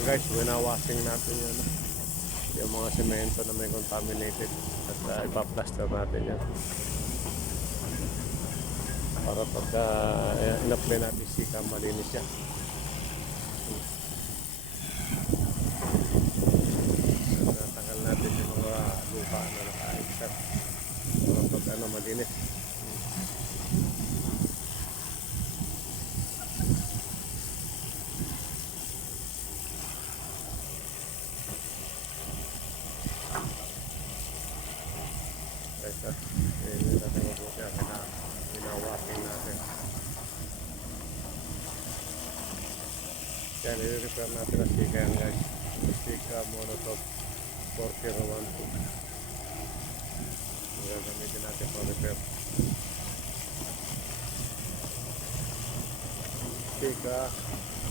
Guys, winawashing natin yun. Yung mga semento na may contaminated. At ipa-plaster natin yan. Para pagka in-apply natin sika, malinis siya. Natanggal natin yung mga lupa na naka-exert. Para pagka malinis. Guys, hindi natin mabuti ang winawashing natin. Yan, i-repair natin ang sika yan guys. Sika monotop 4012. Gagamitin natin para repair. Sika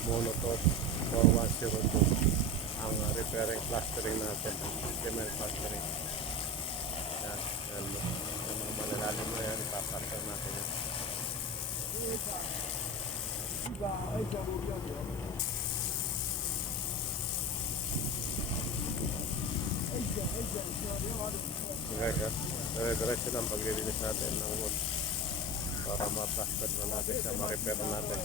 monotop 4102 ang repairing plastering natin. Cement plastering. Yan, yan. Yung mga malalalim na yan, ipaplaster natin yan. Guys, dire-diretso lang paglilinis natin ng wood para ma-plaster na natin siya, ma-repair natin.